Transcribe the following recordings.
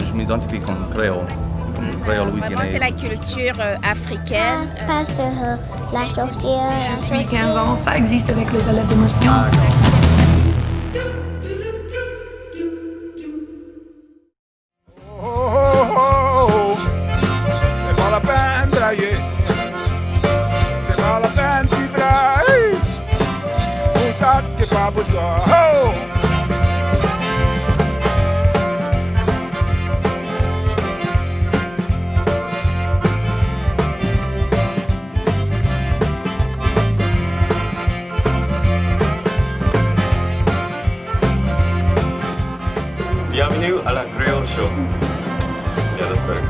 Je m'identifie comme créole Vraiment, c'est louisianais. la culture africaine. Pas sur la sorcière. Je suis 15 ans, ça existe avec les élèves d'immersion. C'est pas la peine d'aller. C'est pas la peine d'y brailler. Pour ça, t'es pas besoin. Oh! Bienvenue à la Creole Show. Yeah, that's better.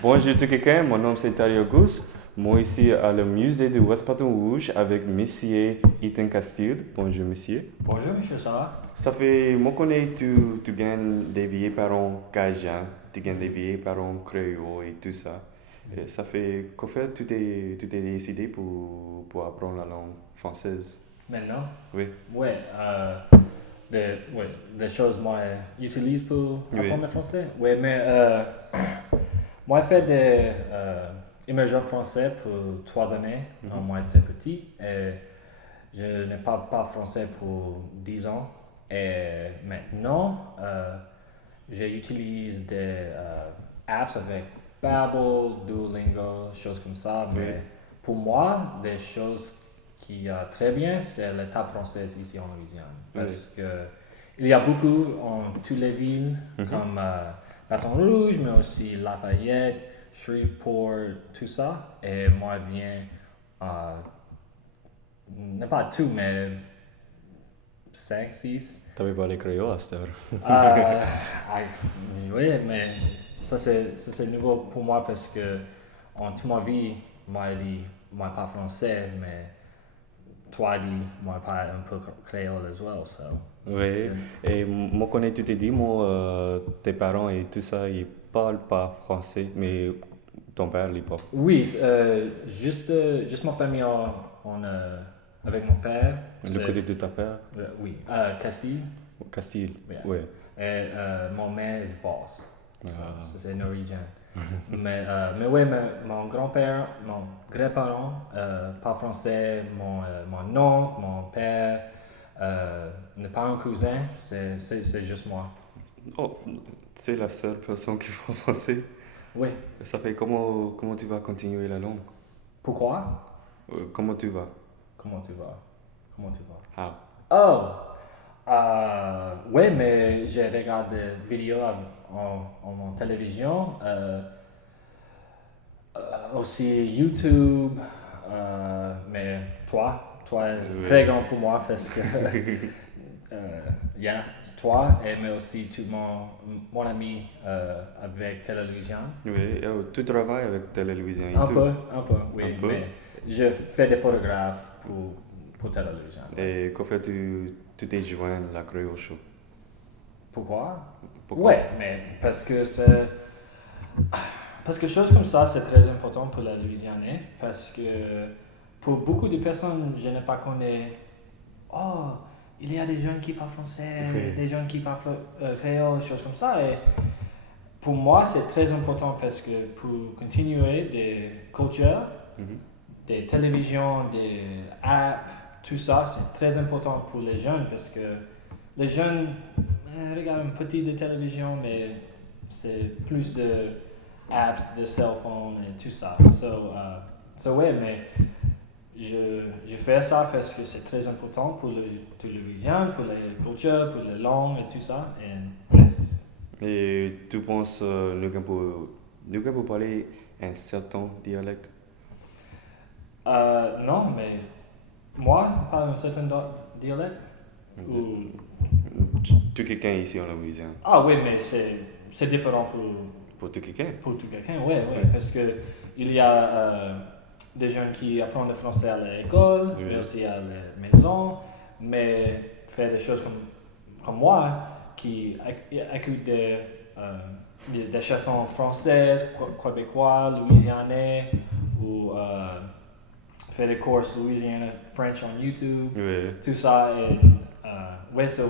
Bonjour tout quelqu'un, mon nom c'est Thierry Auguste. Moi ici à le musée de West Baton Rouge avec monsieur Ethan Castille. Bonjour monsieur. Bonjour monsieur, ça va? Ça fait, moi connais tu gagnes des billets parents cajuns, tu gagnes des billets parents créoles et tout ça. Et ça fait, qu'en fait tu t'es décidé pour apprendre la langue française? Maintenant? Oui. Ouais, des choses moi j'utilise pour apprendre le français. Ouais, mais moi j'ai fait des immersions français pour 3 années, quand moi j'étais petit. Et je n'ai pas parlé français pour 10 ans. Et maintenant, j'utilise des apps avec Babbel, Duolingo, choses comme ça. Mais pour moi, des choses qui est très bien, c'est l'état français ici en Louisiane. Parce que il y a beaucoup en toutes les villes, comme Baton Rouge, mais aussi Lafayette, Shreveport, tout ça. Et moi, je viens, non pas tout, mais 5, 6. T'avais parlé créole à cette heure? Oui, mais ça c'est nouveau pour moi parce que en toute ma vie, moi pas français, mais toi dit moi parle un peu créole as well, so. Oui, et moi connais tu t'es dit, moi tes parents et tout ça, ils parlent pas français, mais ton père il parle. Oui, juste ma famille avec mon père. Le côté de ta père? Oui, Castille. Castille, Yeah. oui. Et mon mère est Vos, so c'est norvégien. mais oui, mon grand-père, mon grand-parent parle français, mon oncle, mon père, n'est pas un cousin, c'est juste moi. Oh, c'est la seule personne qui parle français. Oui. Ça fait comment tu vas continuer la langue? Pourquoi? Comment tu vas? Comment tu vas? How? Oh! Oui, mais j'ai regardé des vidéos en télévision, aussi YouTube, mais toi es très grand pour moi parce que toi mais aussi tout mon ami avec Télé Louisiane. Oui, tu travailles avec Télé Louisiane et Un tout? peu, oui, Un peu? mais je fais des photographes pour Télé Louisiane. Et qu'en fait tu t'es joint à la Creole Show? Pourquoi? Pourquoi? Ouais, mais parce que choses comme ça, c'est très important pour la Louisiane, parce que pour beaucoup de personnes, je n'ai pas connu, oh, il y a des jeunes qui parlent français, des jeunes qui parlent créole, choses comme ça, et pour moi, c'est très important parce que pour continuer des cultures, des télévisions, des apps, tout ça, c'est très important pour les jeunes parce que les jeunes regardent un petit de télévision, mais c'est plus de apps, de cell phone et tout ça. So ouais, mais je fais ça parce que c'est très important pour le Louisiane, pour les cultures, pour les langues et tout ça. Et tu penses nous pouvons parler un certain dialecte? Non, mais moi, parle un certain dialecte. Tu es quelqu'un ici en Louisiane? Ah oui, mais c'est différent Pour tout quelqu'un? pour tout quelqu'un, oui, parce que il y a des jeunes qui apprennent le français à l'école, mais aussi à la maison, mais faire des choses comme moi, qui écoutent des chansons françaises, québécois, louisianais, ou fait des courses Louisiana French on YouTube, tout ça. Et, ouais, so,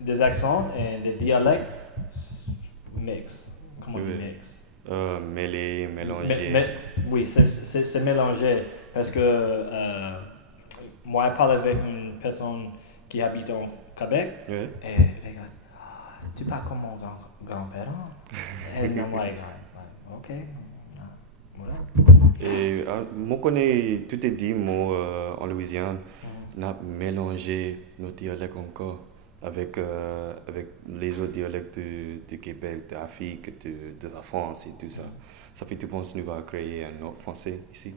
des accents et des dialectes mix. Comment on dit Oui. mix? Mêler, mélanger. Oui, c'est mélangé parce que moi, je parle avec une personne qui habite au Québec Oui. et les gars, ah, tu parles comme mon grand-parent? Et I'm like, ok, voilà. Et moi, connais tout est dit, moi, en Louisiane, on a mélangé nos dialectes encore avec les autres dialectes du Québec, de l'Afrique, de la France et tout ça. Ça fait, tu penses, nous va créer un autre français ici?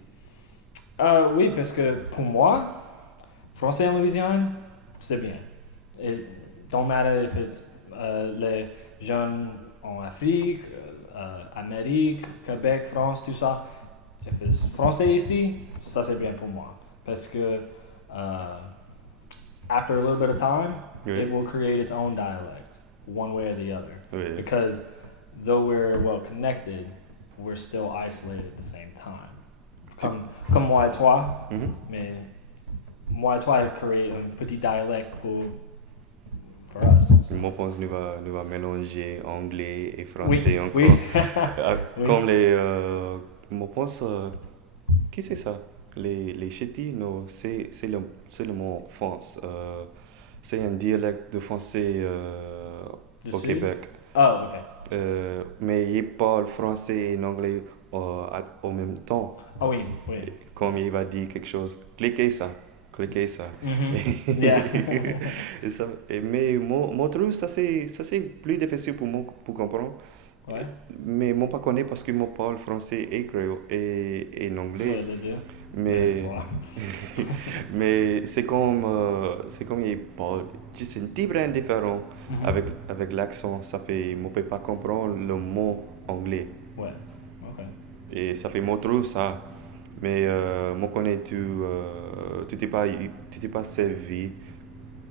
Oui, parce que pour moi, français en Louisiane, c'est bien. It don't matter if it's les jeunes en Afrique, Amérique, Québec, France, tout ça. If it's français ici, ça c'est bien pour moi. Parce que after a little bit of time, Oui. it will create its own dialect, one way or the other. Oui. Because though we're well connected, we're still isolated at the same time. Comme moi et toi, Mhm. mais moi et toi créer un petit dialecte pour us. Moi, je pense que nous va mélanger anglais et Oui, français encore. oui. Oui. Comme les. Moi, je pense. Qui c'est ça? Les ch'tis, non, c'est le mot France. C'est un dialecte de français Du au Sud? Québec. Oh, ok. Mais ils parlent français et anglais au même temps. Ah oui, oui. Comme il va dire quelque chose, cliquez ça. Mhm. Yeah. Mais moi, je trouve ça c'est plus difficile pour moi pour comprendre. Ouais. Mais moi, pas connais parce que moi parle français et créole et anglais. Ouais, les deux. Mais, Toi. mais c'est comme il parle juste un petit brin différent Mhm. avec l'accent. Ça fait, moi, peux pas comprendre le mot anglais. Ouais, ok. Et ça fait, moi, je trouve ça. Mais moi, connais tu t'es pas servi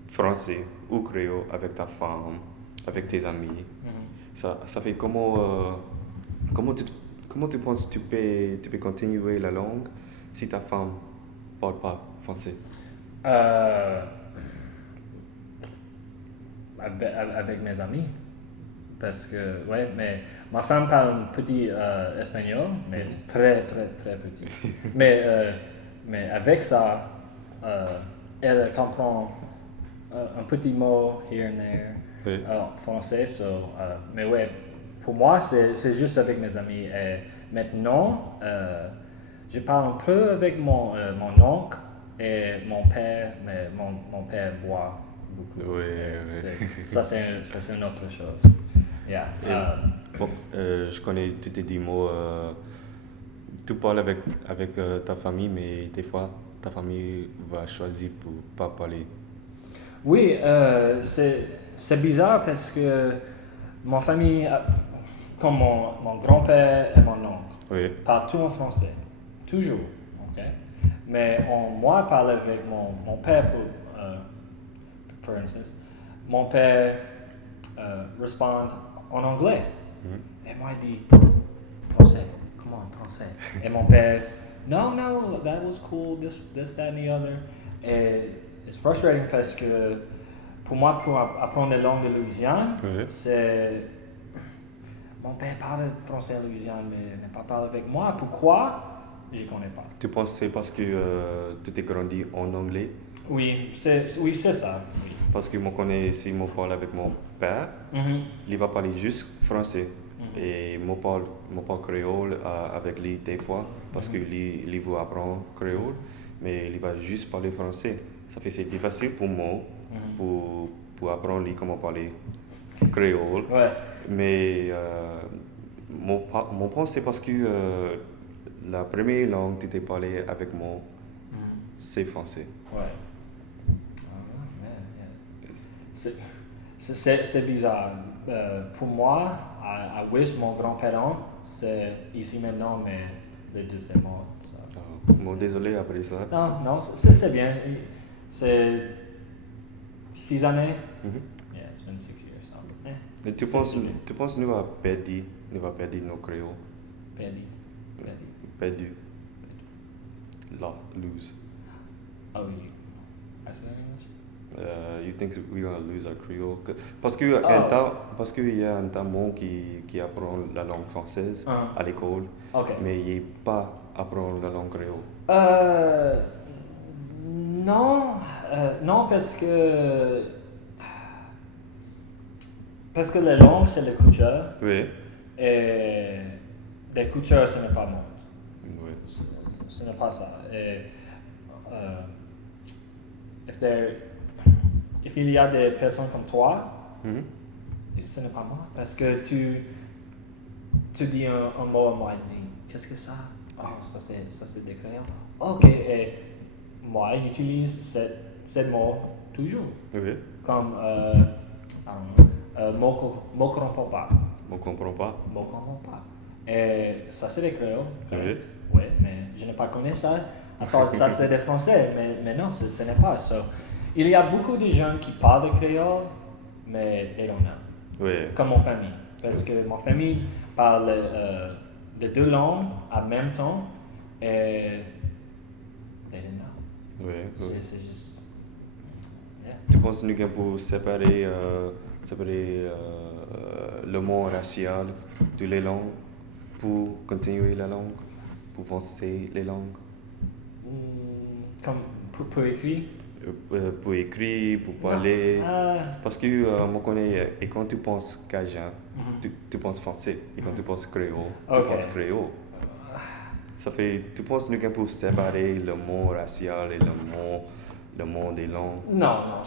français ou créole avec ta femme, avec tes amis. Mhm. Ça fait comment tu penses que tu peux continuer la langue si ta femme parle pas français? Avec mes amis. Parce que, ouais, mais ma femme parle un petit espagnol, mais très, très, très petit. mais avec ça, elle comprend un petit mot here and there Oui. en français. Mais ouais, pour moi, c'est juste avec mes amis. Et maintenant, je parle un peu avec mon oncle et mon père, mais mon père boit beaucoup. Oui, Ça, c'est une autre chose. Yeah. Bon, je connais tous tes 10 mots. Tu parles avec ta famille, mais des fois, ta famille va choisir pour pas parler. Oui, c'est bizarre parce que ma famille, comme mon grand-père et mon oncle, Oui. parlent tout en français. Toujours. ok? Mais moi, je parle avec mon père, pour instance. Mon père répond en anglais. Et moi, il dit français. Comment français? Et mon père, no, that was cool, this, that, and the other. Et it's frustrating parce que pour moi, pour apprendre la langue de Louisiane, Oui. c'est. Mon père parle français en Louisiane, mais n'a pas parlé avec moi. Pourquoi? Je ne connais pas. Tu penses que c'est parce que tu t'es grandi en anglais? Oui, c'est ça. Oui. Parce que moi, connais, si moi parle avec mon père, Mhm. il va parler juste français. Et moi parle créole avec lui des fois, parce que lui veut apprendre créole, mais il va juste parler français. Ça fait c'est difficile pour moi pour apprendre lui comment parler créole. Ouais. Mais mon point c'est parce que la première langue que tu t'es parlé avec moi, c'est français. Ouais. C'est bizarre. Pour moi, I wish mon grand-parent, c'est ici maintenant, mais les deux c'est mort. Bon, désolé après ça. Non, c'est bien. C'est 6 années. Yeah, it's been 6 years. So, Et tu penses nous va perdre nos créoles? Perdu. Lose. Oh, I said that in English? You think we're gonna lose our Creole? Parce qu'il y a un temps qui apprend la langue française à l'école, mais il n'est pas apprendre la langue créole. Non, parce que la langue c'est la culture. Oui. Et la culture ce n'est pas le monde. Oui. Ce n'est pas ça. Et, if il y a des personnes comme toi, ce n'est pas moi. Parce que tu dis un mot à moi, qu'est-ce que ça? Oh, ça c'est des crayons. Ok, et moi j'utilise ce mot toujours. Oui. Comme mot comprend pas. On comprend pas. Mot comprend pas. Et ça c'est des créoles. Correct. Oui, mais je n'ai pas connu ça. Attends, ça c'est des français, mais non, ce n'est pas ça. Il y a beaucoup de gens qui parlent de créole, mais they don't know. Oui. Comme mon famille. Parce que mon famille parle de deux langues en même temps et they didn't know. Oui. C'est juste. Yeah. Tu penses que pour séparer le mot racial de les langues pour continuer la langue, pour penser les langues? Comme pour écrire? Pour écrire, pour parler. Parce que moi connais, et quand tu penses cajun, tu penses français. Et quand tu penses créole, tu penses créole. Ça fait, tu penses que pour séparer le mot racial et le mot des langues? Non.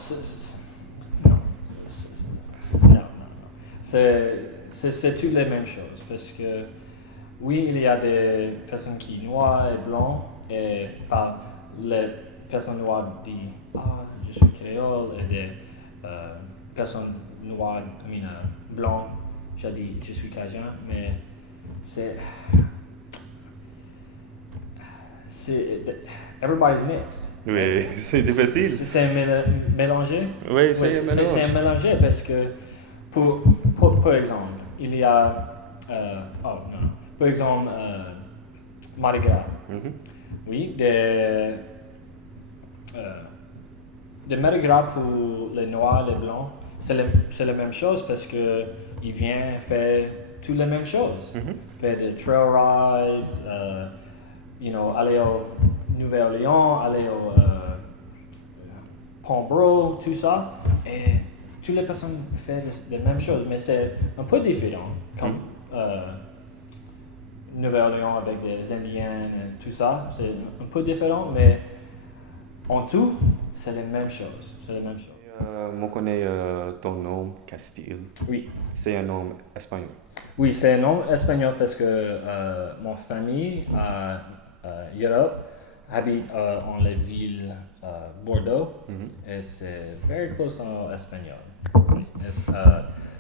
C'est toutes les mêmes choses. Parce que, oui, il y a des personnes qui sont noires et blancs, et par les personnes noires disent je suis créole, et des personnes noires, blancs, je dis je suis cajun, mais c'est everybody's mixed. Oui, c'est difficile. C'est mélangé. Oui, c'est un mélange. C'est un mélangé parce que, pour exemple, il y a, par exemple, Mardi Gras. Oui, de Mardi Gras pour les noirs et les blancs, c'est la même chose parce que il vient faire toutes les mêmes choses. Faire des trail rides, aller au Nouvelle-Orléans, aller au Pont-Bro, tout ça. Et toutes les personnes font les mêmes choses, mais c'est un peu différent. Comme Nouvelle-Orléans avec des Indiens et tout ça, c'est un peu différent, mais en tout, c'est la même chose. Moi, je connais ton nom, Castille. Oui. C'est un nom espagnol. Oui, c'est un nom espagnol parce que mon famille à Europe habite en la ville Bordeaux et c'est very close en espagnol.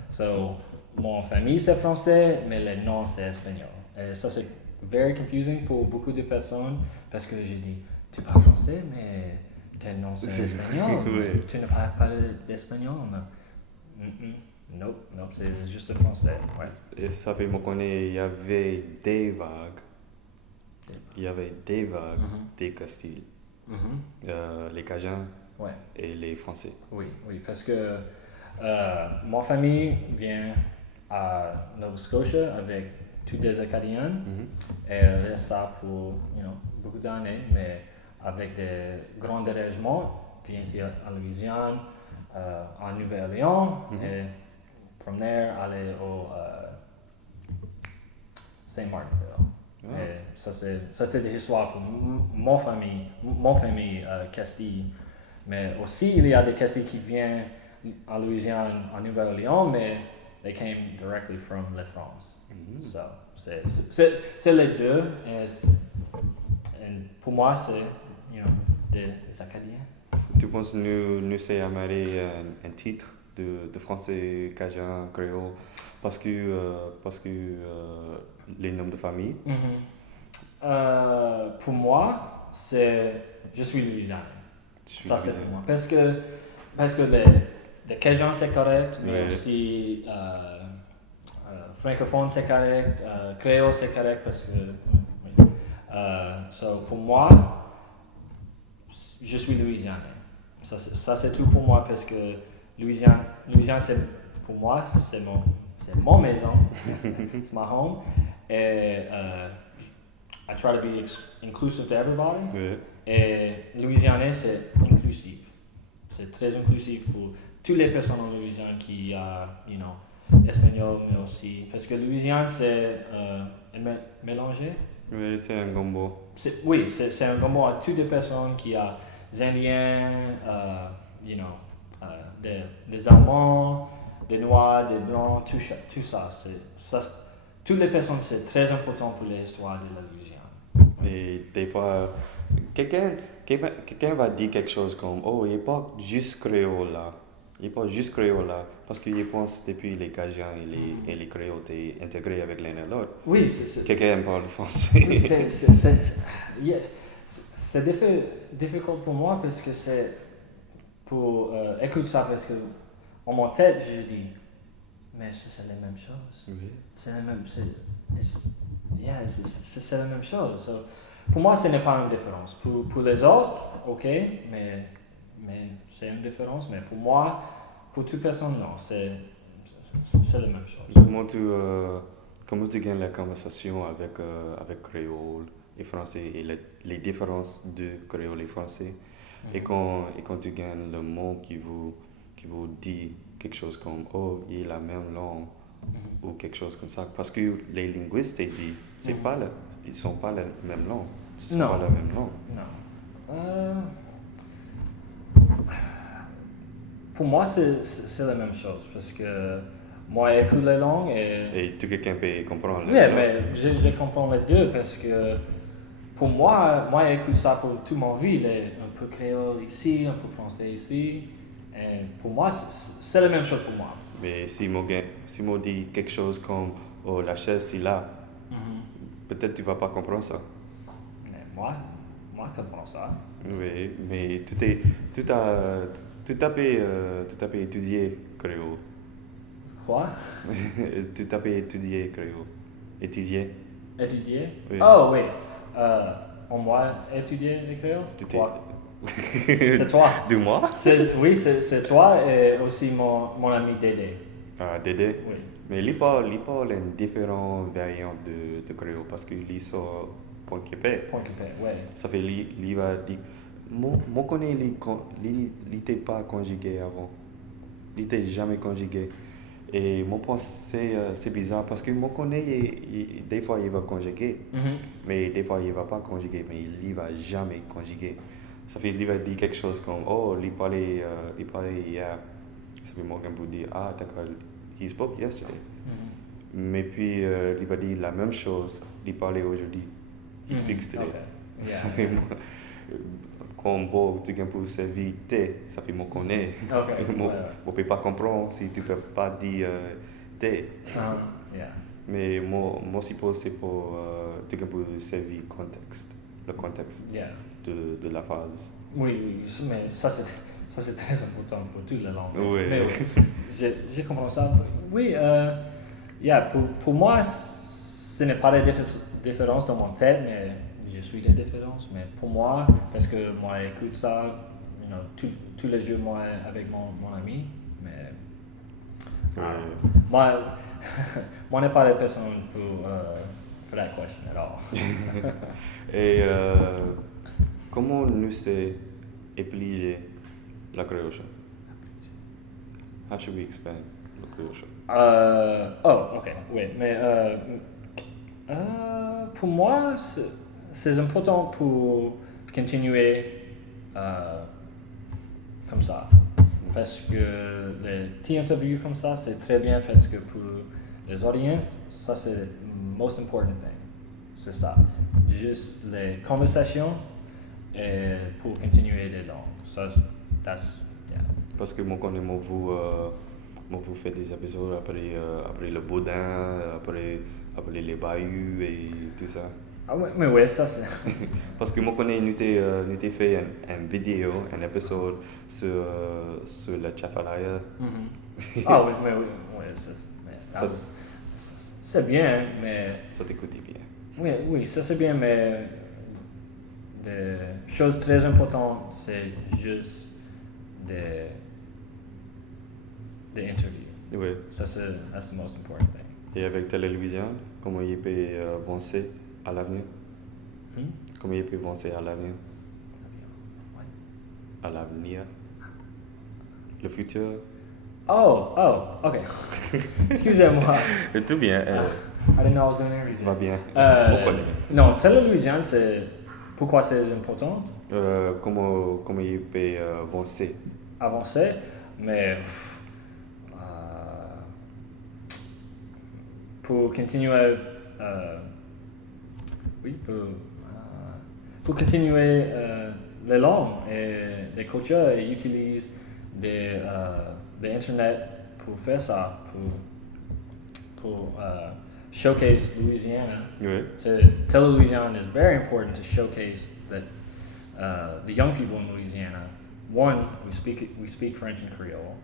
So, mon famille c'est français, mais le nom c'est espagnol. Et ça c'est very confusing pour beaucoup de personnes parce que j'ai dit tu parles français, mais ton nom c'est espagnol. Oui. Tu ne parles pas d'espagnol. Nope, c'est juste français. Ouais. Et ça fait, moi, il y avait des vagues. Il y avait des vagues des Castilles. Les Cajuns et les Français. Oui, parce que ma famille vient à Nova Scotia avec tous des Acadiens et reste ça pour beaucoup d'années, mais avec des grands dérangements, vient ici à Louisiane, en Nouvelle-Orléans, et from there aller au Saint Martinville. Et ça c'est des histoires pour mon famille Castille. Mais aussi il y a des Castilles qui viennent en Louisiane, en Nouvelle-Orléans, mais they came directly from la France. So c'est les deux. Et pour moi c'est des Acadiens. Tu penses nous c'est amélioré un titre de français cajun créole parce que les noms de famille? Pour moi, c'est je suis Louisianais. Ça c'est pour moi. Parce que le cajun c'est correct, mais aussi francophone c'est correct, créole c'est correct parce que so pour moi, je suis Louisianais. Ça c'est tout pour moi parce que Louisiane c'est, pour moi, c'est mon maison. It's my home. Et I try to be inclusive to everybody. Oui. Et Louisianais, c'est inclusif. C'est très inclusif pour toutes les personnes en Louisiane qui espagnol, mais aussi. Parce que Louisiane, c'est mélangé. Oui, c'est un gombo. Oui, c'est un gombo à toutes les personnes qui a des Indiens, des Allemands, des Noirs, des Blancs, tout ça. Toutes les personnes, c'est très important pour l'histoire de la Louisiane. Et des fois, quelqu'un va dire quelque chose comme « Oh, il n'est pas juste créole là. Il n'est pas juste créole là. » Parce qu'il pense depuis les Cajuns et les créoles étaient intégrés avec l'un et l'autre. Oui, c'est... Quelqu'un parle français. Oui, c'est difficile pour moi parce que c'est pour écouter ça parce que en mon tête, je dis mais c'est la même chose. Oui. C'est la même chose. So, pour moi, ce n'est pas une différence. Pour les autres, ok, mais c'est une différence. Mais pour moi, pour toute personne, non, c'est la même chose. Comment tu gagnes la conversation avec créole et français et les différences de créole et français et quand tu gagnes le mot qui vous dit quelque chose comme « Oh, il est la même langue » ou quelque chose comme ça. Parce que les linguistes disent ils ne sont pas la même langue. Ils sont pas la même langue. Non. Pour moi, c'est la même chose parce que moi, j'écoute les langues et tout quelqu'un peut comprendre. Oui, mais je comprends les deux parce que pour moi, j'écoute ça pour toute ma vie. Un peu créole ici, un peu français ici. Et pour moi, c'est la même chose pour moi. Mais si moi dit quelque chose comme « Oh, la chaise, c'est là peut-être tu ne vas pas comprendre ça. Mais moi, je comprends ça. Oui, mais tu as pu étudier créole. Quoi? Tu as pu étudier créole. Étudier? Oui. Oui. Oh, oui. On m'a étudié le créole? Quoi? C'est toi. De moi? Oui, c'est toi et aussi mon ami Dédé. Ah, Dédé? Oui. Mais il parle une différente variante de créole parce qu'il est sur Point Québec. Point Québec, oui. Ça fait il va dire moi connais il n'était pas conjugué avant. Il n'était jamais conjugué. Et moi pense c'est bizarre parce que moi connais des fois il va conjuguer, mais des fois il va pas conjuguer, mais il va jamais conjuguer. Ça fait il va dire quelque chose comme oh il parlait hier. Ça fait Morgan pour dire ah d'accord he spoke yesterday. Mais puis il va dire la même chose, il parlait aujourd'hui. He speaks today. Okay. Yeah. Ça fait comme bon tu peux servir thé, ça fait moi connais. Okay. Moi peux pas comprendre si tu peux pas dire thé. Yeah. Mais moi suppose c'est pour tu peux servir le contexte Yeah. de la phrase. Oui, mais ça c'est très important pour toutes les langues. Oui. Mais j'ai compris ça. Oui, pour moi, ce n'est pas des différences dans mon tête, mais je suis des différences. Mais pour moi, parce que moi j'écoute ça, tous les jours moi avec mon ami, mais moi n'est pas la personne pour for that question at all. Et comment nous c'est appliquer la créole? How should we explain la créole? Ok, oui, mais pour moi, c'est important pour continuer comme ça. Parce que les petites interviews comme ça, c'est très bien parce que pour les audiences, ça c'est le most important thing. C'est ça. Juste les conversations et pour continuer les langues. Ça, yeah. Parce que moi connais vous fait des épisodes après le boudin, après les bayous et tout ça. Ah oui, mais oui, ça c'est... Parce que moi connais nous t'ai fait une vidéo, un épisode sur la chafalaya. Ah oui, mais c'est bien, mais... Ça t'écoutait bien. Oui, ça c'est bien, mais des choses très importantes, c'est juste des interviews. Oui. Ça, that's the most important thing. Et avec Télé-Louisiane, comment il peut avancer à l'avenir? Comment il peut avancer à l'avenir? À l'avenir? Le futur? Oh, okay. Excusez-moi. Tout bien. I didn't know I was doing everything. Va bien. Non, Télé-Louisiane, pourquoi c'est important? Comment il peut Avancer, mais pour continuer, pour continuer les langues et les cultures, ils utilisent des internet pour faire ça, pour showcase Louisiana. Oui. So Tele-Louisiane is very important to showcase that the young people in Louisiana, one, we speak French and Creole,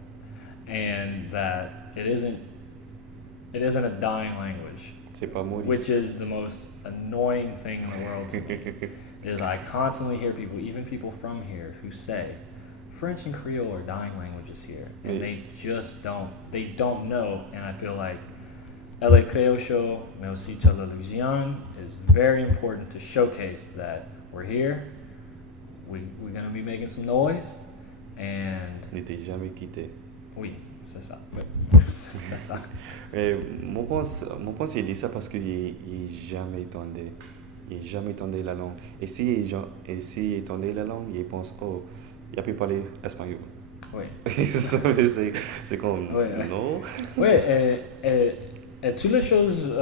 and that it isn't a dying language. C'est pas mourir. Which is the most annoying thing in the world to me. Is I constantly hear people, even people from here, who say French and Creole are dying languages here, and they just don't know. And I feel like LA Creole Show, mais aussi Tele-Louisiane, is very important to showcase that we're here. We're gonna be making some noise, and N'était jamais quitté. oui, c'est ça. C'est ça. Mon pense il dit ça parce qu'il jamais entendu. Il jamais entendu la langue. Et si il entendait la langue, il pense il a pu parler espagnol. Oui. c'est comme non. Oui, et toutes les choses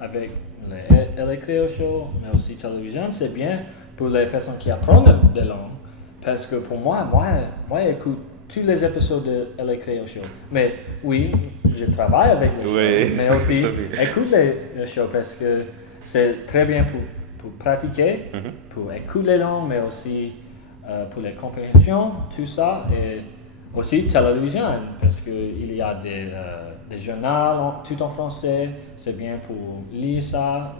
avec les Creole Show, mais aussi Tele-Louisiane, c'est bien pour les personnes qui apprennent des langues. Parce que pour moi, j'écoute tous les épisodes de LA Creole Show. Mais oui, je travaille avec les shows, mais aussi écoute les shows parce que c'est très bien pour pratiquer, pour écouter les langues, mais aussi pour les compréhensions, tout ça. Et aussi Tele-Louisiane, parce qu'il y a des journaux tout en français, c'est bien pour lire ça.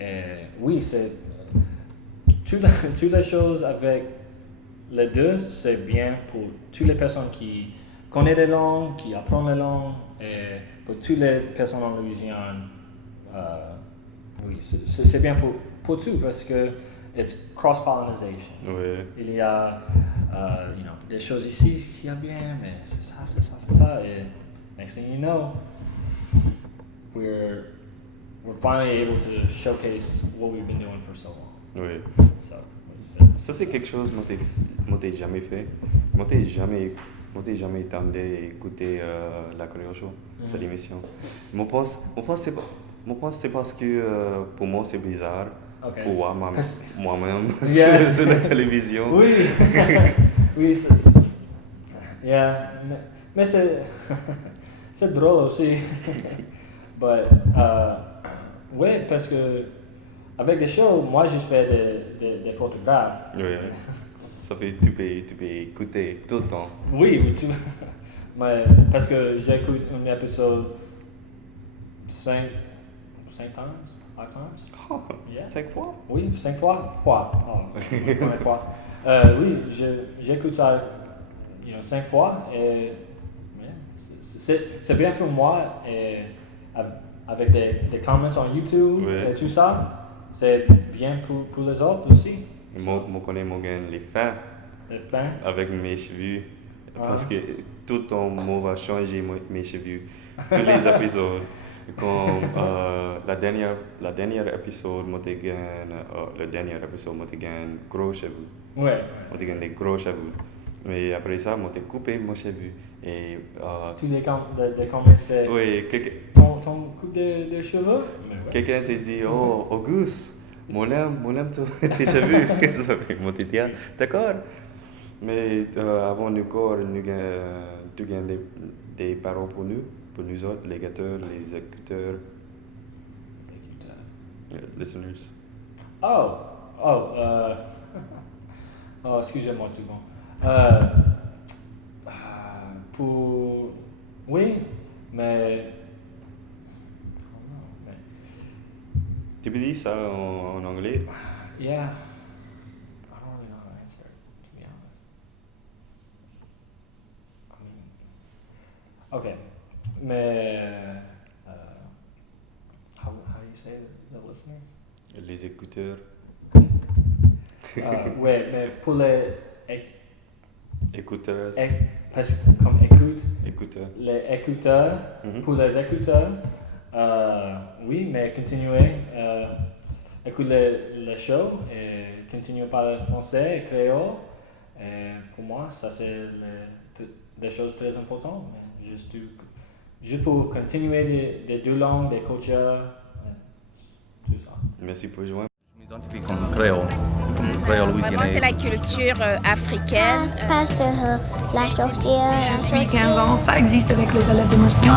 Et oui, c'est toutes les choses avec les deux, c'est bien pour toutes les personnes qui connaissent les langues, qui apprennent les langues, et pour toutes les personnes en Louisiane. Oui, c'est bien pour tout parce que it's cross-pollination. Oui. Il y a des choses ici qui y a bien, mais c'est ça. Et next thing you know, we're finally able to showcase what we've been doing for so long. Oui. So, ça c'est quelque chose que je jamais fait. Moi t'ai jamais entendu écouter la Creole Show, cette émission. Moi pense c'est parce que pour moi c'est bizarre. Okay. Pour voir moi-même Yeah. sur la télévision. Oui. Oui. Yeah. Mais c'est drôle aussi. But oui, parce que avec des shows, moi je fais des photographes. Oui. Ça fait tu peux écouter tout le temps. Oui, mais parce que j'écoute un épisode 5 times. Oh, Yeah. 5 fois? Oui, 5 fois. Combien de fois? Oui, j'écoute ça 5 fois et c'est bien pour moi et avec des comments sur YouTube et tout ça, c'est bien pour les autres aussi. Moi, connais mon gars les fins. Les fins? Avec mes cheveux. Parce que tout le temps, moi va changer mes cheveux. Tous les épisodes. Comme la dernière épisode, moi t'ai gagné gros cheveux. Ouais. Moi t'ai gagné des gros cheveux. Mais après ça, moi t'ai coupé mon cheveux. Et tous les comments c'est ton coupe de cheveux. Quelqu'un t'a dit Auguste, moi l'aime tes cheveux. Qu'est-ce que ça fait? Moi t'ai dit d'accord. Mais avant nous tu gagnes des paroles pour nous autres, les lecteurs, les écouteurs. Listeners. Excusez-moi tout le monde. Oui, mais... Tu peux dire ça en anglais? Yeah. I don't really know how to answer it, to be honest. Ok. Mais. How do you say the listener? Les écouteurs. Ouais, mais pour les. Écouteurs. Parce que comme écoute. Écouteurs. Les écouteurs. Pour les écouteurs. Oui, mais continuez. Écoutez le show et continuez à parler français et créole. Et pour moi, ça c'est des choses très importantes. Mais juste pour continuer des deux langues, des cultures, tout ça. Merci pour joindre. Je m'identifie comme créole louisianais. Vraiment, c'est la culture africaine. Parce que la sorcière. Je suis 15 ans, ça existe avec les élèves d'immersion.